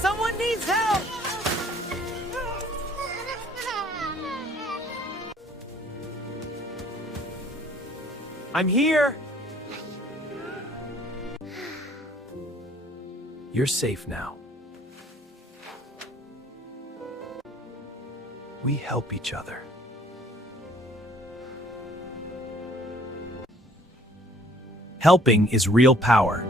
Someone needs help! I'm here! You're safe now. We help each other. Helping is real power.